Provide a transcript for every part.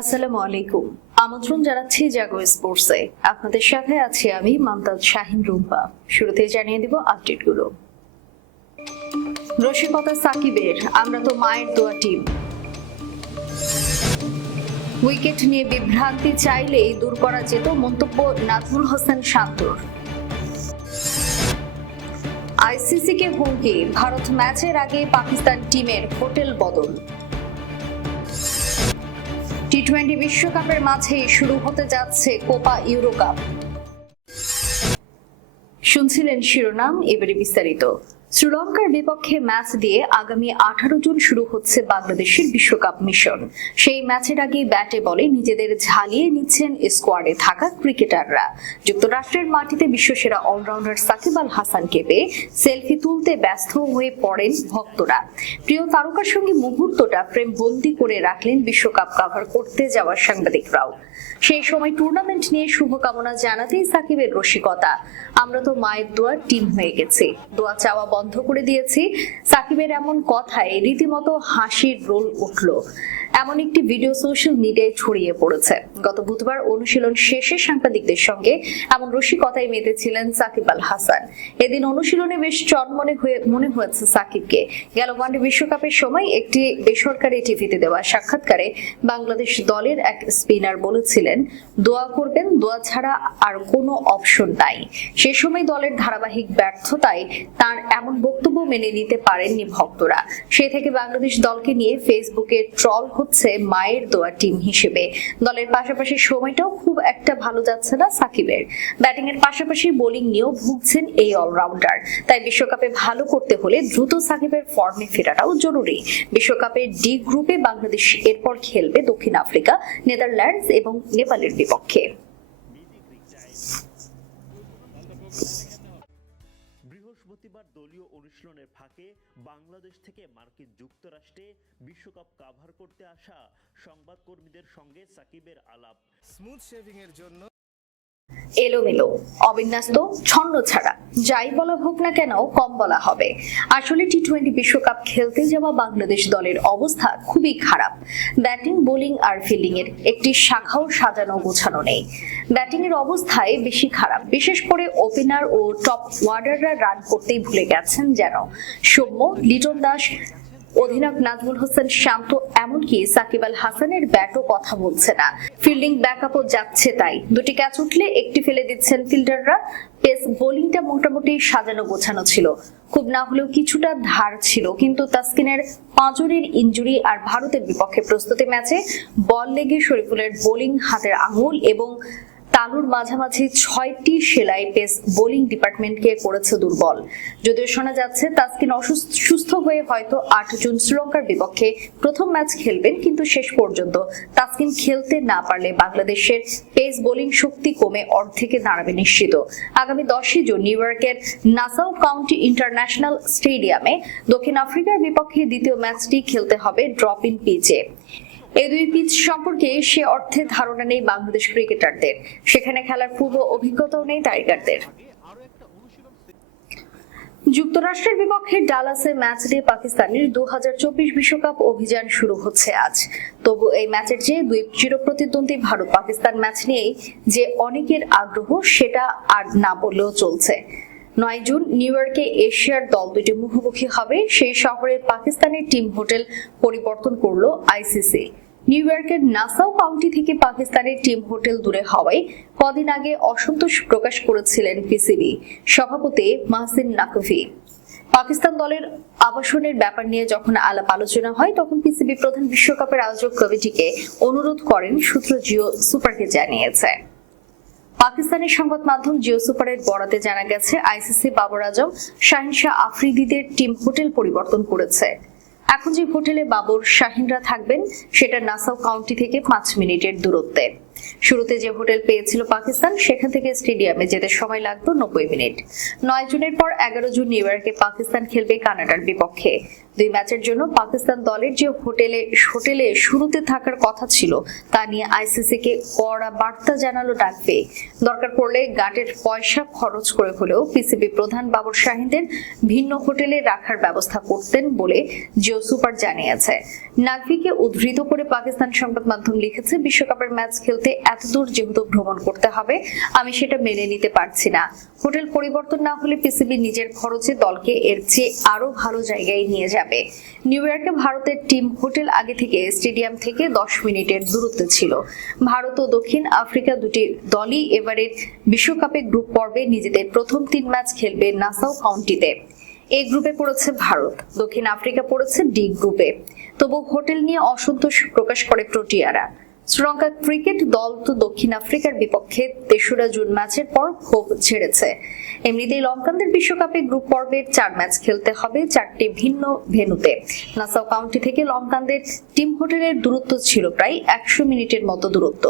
আসসালামু আলাইকুম। আমন্ত্রণ জানাচ্ছি জাগো স্পোর্টসে। আপনাদের সাথে আছি আমি মমতাজ শাহিন রুম্পা। শুরুতে জানিয়ে দিব রসিকতা সাকিবের, আমরা তো মায়ের দোয়া টিম। উইকেট নিয়ে বিভ্রান্তি চাইলেই দূর করা যেত মন্তব্য নাজমুল হোসেন শান্তর আইসিসিকে হুমকি, ভারত ম্যাচের আগে পাকিস্তান টিমের হোটেল বদল। টি টোয়েন্টি বিশ্বকাপের মাঝেই শুরু হতে যাচ্ছে কোপা ইউরো কাপ শুনছিলেন শিরোনাম এবারে বিস্তারিত। শ্রীলঙ্কার বিপক্ষে ম্যাচ দিয়ে আগামী আঠারো জুন শুরু হচ্ছে বাংলাদেশের বিশ্বকাপ মিশন। সেই ম্যাচের আগে ব্যাটে বলে নিজেদের ঝালিয়ে নিচ্ছেন স্কোয়াডে থাকা ক্রিকেটাররা। যুক্তরাষ্ট্রের মাটিতে বিশ্বসেরা অলরাউন্ডার সাকিব আল হাসানকে পেয়ে সেলফি তুলতে ব্যস্ত হয়ে পড়েন ভক্তরা। প্রিয় তারকার সঙ্গে মুহূর্তটা প্রেম বন্দি করে রাখলেন বিশ্বকাপ কভার করতে যাওয়া সাংবাদিকরাও। সেই সময় টুর্নামেন্ট নিয়ে শুভকামনা জানাতেই সাকিবের রসিকতা। আমরা তো মায়ের দোয়ার টিম হয়ে গেছে। দোয়া চাওয়া বন্ধ করে দিয়েছি। সাকিবের এমন কথায় রীতিমতো হাসির রোল উঠল। এমন একটি ভিডিও সোশ্যাল মিডিয়ায় ছড়িয়ে পড়েছে। গত বুধবার অনুশীলন শেষে সাংবাদিকদের সঙ্গে এমন রসিকতায় মেতেছিলেন সাকিব আল হাসান। এদিন অনুশীলনে বেশ চনমনে হয়ে মনে হয়েছে সাকিবকে। গেল ওয়ানডে বিশ্বকাপের সময় একটি বেসরকারি টিভিতে দেওয়া সাক্ষাৎকারে বাংলাদেশ দলের এক স্পিনার বলেছিলেন, দোয়া করবেন, দোয়া ছাড়া আর কোনো অপশন নাই। সে সময় দলের ধারাবাহিক ব্যর্থতায় তার এমন বক্তব্য মেনে নিতে পারেননি ভক্তরা। সে থেকে বাংলাদেশ দলকে নিয়ে ফেসবুকে ট্রল হচ্ছে মায়ের দোয়া টিম হিসেবে। দলের পাশাপাশি সময়টাও খুব একটা ভালো যাচ্ছে না সাকিবের। ব্যাটিং এর পাশাপাশি বোলিং নিয়েও ভুগছেন এই অলরাউন্ডার। তাই বিশ্বকাপে ভালো করতে হলে দ্রুত সাকিবের ফর্মে ফেরাটাও জরুরি। বিশ্বকাপের ডি গ্রুপে বাংলাদেশ এরপর খেলবে দক্ষিণ আফ্রিকা, নেদারল্যান্ডস এবং নেপালের বিপক্ষে। দলীয় অনুশীলনের ফাঁকে বাংলাদেশ থেকে মার্কিন যুক্তরাষ্ট্রে বিশ্বকাপ কাভার করতে আসা সংবাদকর্মীদের সঙ্গে সাকিবের আলাপ। স্মুথ শেভিং এর জন্য এলোমেলো, অবিন্যস্ত ছন্ন ছাড়া। যাই বলা হোক না কেন, কম বলা হবে। আসলে টি টোয়েন্টি বিশ্বকাপ খেলতে যাওয়া বাংলাদেশ দলের অবস্থা খুবই খারাপ। ব্যাটিং, বোলিং আর ফিল্ডিং এর একটি শাখাও সাজানো গোছানো নেই। ব্যাটিং এর অবস্থায় বেশি খারাপ। বিশেষ করে ওপেনার ও টপ ওয়ার্ডাররা রান করতেই ভুলে গেছেন যেন। সৌম্য, লিটন দাস অধিনায়ক নাজমুল হোসেন শান্ত, এমনকি সাকিব আল হাসানের ব্যাটও কথা বলছে না। ফিল্ডিং ব্যাকআপও যাচ্ছে তাই। দুটি ক্যাচ উঠলে একটি ফেলে দিচ্ছেন ফিল্ডাররা। পেস বোলিংটা মোটামুটি সাজানো গোছানো ছিল। খুব না হলেও কিছুটা ধার ছিল। কিন্তু তাসকিনের পাঁজরের ইঞ্জুরি আর ভারতের বিপক্ষে প্রস্তুতি ম্যাচে বল লেগে শরীফুলের বোলিং হাতের আঙুল এবং তালুর মাঝামাঝি ছয়টি সেলাই পেস বোলিং ডিপার্টমেন্টকে করেছে দুর্বল। যদিও শোনা যাচ্ছে, তাসকিন অসুস্থ, সুস্থ হয়ে হয়তো আট জুন শ্রীলঙ্কার বিপক্ষে প্রথম ম্যাচ খেলবেন, কিন্তু শেষ পর্যন্ত তাসকিন খেলতে না পারলে বাংলাদেশের পেস বোলিং শক্তি কমে অর্ধেকে দাঁড়াবে নিশ্চিত। আগামী দশই জুন নিউ ইয়র্কের নাসাউ কাউন্টি ইন্টারন্যাশনাল স্টেডিয়ামে দক্ষিণ আফ্রিকার বিপক্ষে দ্বিতীয় ম্যাচটি খেলতে হবে ড্রপ ইন পিচে। এই দুই পিচ সম্পর্কে সে অর্থে ধারণা নেই বাংলাদেশ ক্রিকেটারদের। সেখানে খেলার পূর্ব অভিজ্ঞতাও নেই টাইগারদের। যুক্তরাষ্ট্রের বিপক্ষে ডালাসে ম্যাচ দিয়ে পাকিস্তানের দু বিশ্বকাপ অভিযান শুরু হচ্ছে আজ। তবু এই ম্যাচের চেয়ে দুই চির প্রতিদ্বন্দ্বী ভারত, পাকিস্তান ম্যাচ নিয়েই যে অনেকের আগ্রহ, সেটা আর না বললেও চলছে। নয় জুন নিউ ইয়র্কে এশিয়ার দল দুটি মুখোমুখি হবে। সেই শহরে পাকিস্তানের টিম হোটেল পরিবর্তন করল আইসিসি। নিউ ইয়র্কের নাসাউ কাউন্টি থেকে পাকিস্তানের টিম হোটেল দূরে হওয়ায় কদিন আগে অসন্তোষ প্রকাশ করেছিলেন পিসিবি। সভাপতি মাহসিন নাকভি। পাকিস্তান দলের আবাসনের ব্যাপার নিয়ে যখন আলাপ আলোচনা হয়, তখন পিসিবি প্রধান বিশ্বকাপের আয়োজক কমিটিকে অনুরোধ করেন, সূত্র জিও সুপারকে জানিয়েছে। পাকিস্তানের সংবাদ মাধ্যম জিও সুপারের বরাতে জানা গেছে, আইসিসি বাবর আজম শাহিন শাহ আফ্রিদিদের টিম হোটেল পরিবর্তন করেছে। এখন যে হোটেলে বাবর শাহিনরা থাকবেন সেটা নাসাউ কাউন্টি থেকে পাঁচ মিনিটের দূরত্বে। শুরুতে যে হোটেল পেয়েছিল পাকিস্তান, সেখান থেকে স্টেডিয়ামে যেতে সময় লাগতো নব্বই মিনিট। নয় জুনের পর এগারো জুন নিউ ইয়র্কে পাকিস্তান খেলবে কানাডার বিপক্ষে। দুই ম্যাচের জন্য পাকিস্তান দলের যে হোটেলে হোটেলে শুরুতে থাকার কথা ছিল, তা নিয়ে আইসিসি কে কড়া বার্তা জানালো ডাকবে দরকার পড়লে গাটের পয়সা খরচ করে হলেও পিসিবি প্রধান বাবর শাহিনদের ভিন্ন হোটেলে রাখার ব্যবস্থা করতেন বলে জিও সুপার জানিয়েছে। নাকভিকে উদ্ধৃত করে পাকিস্তান সংবাদ মাধ্যম লিখেছে, বিশ্বকাপের ম্যাচ খেলতে এত দূর যেহেতু ভ্রমণ করতে হবে, আমি সেটা মেনে নিতে পারছি না। হোটেল পরিবর্তন না হলে পিসিবি নিজের খরচে দলকে এর চেয়ে আরও ভালো জায়গায় নিয়ে যাবে। নিউ ইয়র্কে ভারতের টিম হোটেল আগে থেকে স্টেডিয়াম থেকে দশ মিনিটের দূরত্বে ছিল। ভারত ও দক্ষিণ আফ্রিকা দুটি দলই এবারের বিশ্বকাপে গ্রুপ পর্বে নিজেদের প্রথম তিন ম্যাচ খেলবে নাসাউ কাউন্টিতে। এই গ্রুপে পড়েছে ভারত, দক্ষিণ আফ্রিকা পড়েছে ডি গ্রুপে। তবু হোটেল নিয়ে অসন্তোষ প্রকাশ করে প্রোটিয়ারা। শ্রীলঙ্কা ক্রিকেট দল তো দক্ষিণ আফ্রিকার বিপক্ষে তেসরা জুন ম্যাচের পর ক্ষোভ ছেড়েছে। এমনিতেই লঙ্কানদের বিশ্বকাপে গ্রুপ পর্বের চার ম্যাচ খেলতে হবে চারটি ভিন্ন ভেন্যুতে। নাসাউ কাউন্টি থেকে লঙ্কানদের টিম হোটেলের দূরত্ব ছিল প্রায় একশো মিনিটের মতো দূরত্ব।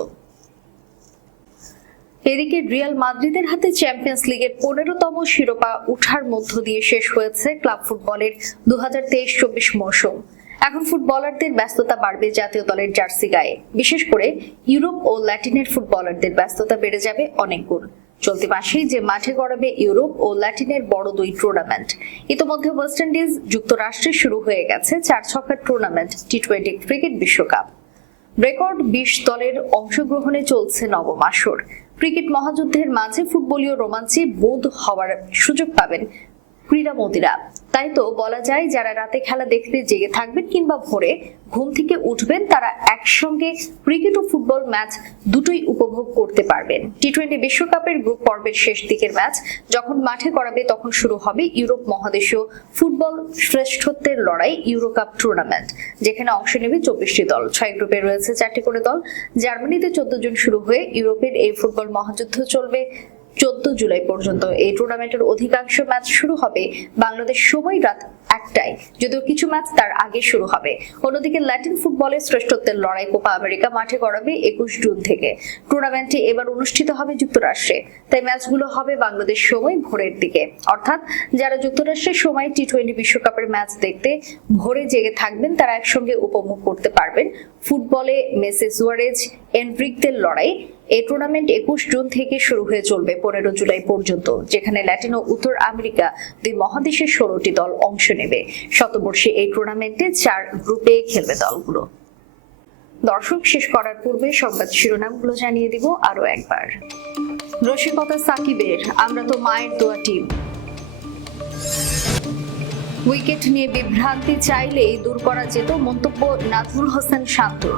এদিকে রিয়াল মাদ্রিদের হাতে চ্যাম্পিয়ন্স লিগের পনেরোতম শিরোপা উঠার মধ্য দিয়ে শেষ হয়েছে ক্লাব ফুটবলের দু হাজার তেইশ চব্বিশ মৌসুম এখন ফুটবলারদের ব্যস্ততা বাড়বে জাতীয় দলের জার্সি গায়ে। বিশেষ করে ইউরোপ ও ল্যাটিনের ফুটবলারদের ব্যস্ততা বেড়ে যাবে অনেক গুণ। চলতি মাসেই যে মাঠে গড়াবে ইউরোপ ও ল্যাটিনের বড় দুই টুর্নামেন্ট ইতোমধ্যে ওয়েস্ট ইন্ডিজ যুক্তরাষ্ট্রে শুরু হয়ে গেছে চার ছক্কার টুর্নামেন্ট টি টোয়েন্টি ক্রিকেট বিশ্বকাপ। রেকর্ড বিশ দলের অংশগ্রহণে চলছে নবম আসর। ক্রিকেট মহাযুদ্ধের মাঝে ফুটবলীয় রোমাঞ্চে বোধ হওয়ার সুযোগ পাবেন ক্রীড়ামোদীরা তাই তো বলা যায় যারা রাতে খেলা দেখতে জেগে থাকবেন কিংবা ভোরে ঘুম থেকে উঠবেন, তারা একসঙ্গে ক্রিকেট ও ফুটবল ম্যাচ দুটোই উপভোগ করতে পারবেন। টি টোয়েন্টি বিশ্বকাপের গ্রুপ পর্বের শেষ দিকের ম্যাচ যখন মাঠে করাবে তখন শুরু হবে ইউরোপ মহাদেশীয় ফুটবল শ্রেষ্ঠত্বের লড়াই ইউরো কাপ টুর্নামেন্ট যেখানে অংশ নেবে চব্বিশটি দল। ছয় গ্রুপে রয়েছে চারটি করে দল। জার্মানিতে চোদ্দ জুন শুরু হয়ে ইউরোপের এই ফুটবল মহাযুদ্ধ চলবে। চোদ্দ জুলাই পর্যন্ত। এই টুর্নামেন্টের অধিকাংশ ম্যাচ শুরু হবে বাংলাদেশ সময় রাত একটায়। যদিও কিছু ম্যাচ তার আগে শুরু হবে। অন্যদিকে ল্যাটিন ফুটবলের শ্রেষ্ঠত্বের লড়াই কোপা আমেরিকা মাঠে গড়াবে একুশ জুন থেকে। টুর্নামেন্টটি এবার অনুষ্ঠিত হবে যুক্তরাষ্ট্রে। তাই ম্যাচগুলো হবে বাংলাদেশ সময় ভোরের দিকে। অর্থাৎ যারা যুক্তরাষ্ট্রের সময় টি টোয়েন্টি বিশ্বকাপের ম্যাচ দেখতে ভোরে জেগে থাকবেন, তারা একসঙ্গে উপভোগ করতে পারবেন। ফুটবলে মেসে সুয়ারেজ, এনরিকদের লড়াই। এই টুর্নামেন্ট একুশ জুন থেকে শুরু হয়ে চলবে পনেরো জুলাই পর্যন্ত, যেখানে ল্যাটিন ও উত্তর আমেরিকা দুই মহাদেশের ষোলোটি দল অংশ নেবে। শতবর্ষে এই টুর্নামেন্টে চার গ্রুপে খেলবে দলগুলো। দর্শক, শেষ করার পূর্বে সংবাদ শিরোনামগুলো জানিয়ে দিব আরও একবার। রসিকতা সাকিবের, আমরা তো মায়ের দোয়া টিম। উইকেট নিয়ে বিভ্রান্তি চাইলেই দূর করা যেত মন্তব্য নাজমুল হোসেন শান্তর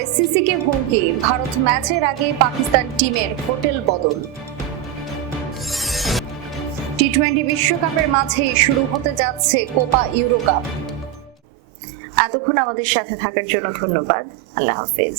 আইসিসি কে হুমকি। ভারত ম্যাচের আগে পাকিস্তান টিমের হোটেল বদল। টি টোয়েন্টি বিশ্বকাপের মাঝে শুরু হতে যাচ্ছে কোপা ইউরো কাপ এতক্ষণ আমাদের সাথে থাকার জন্য ধন্যবাদ। আল্লাহ হাফেজ।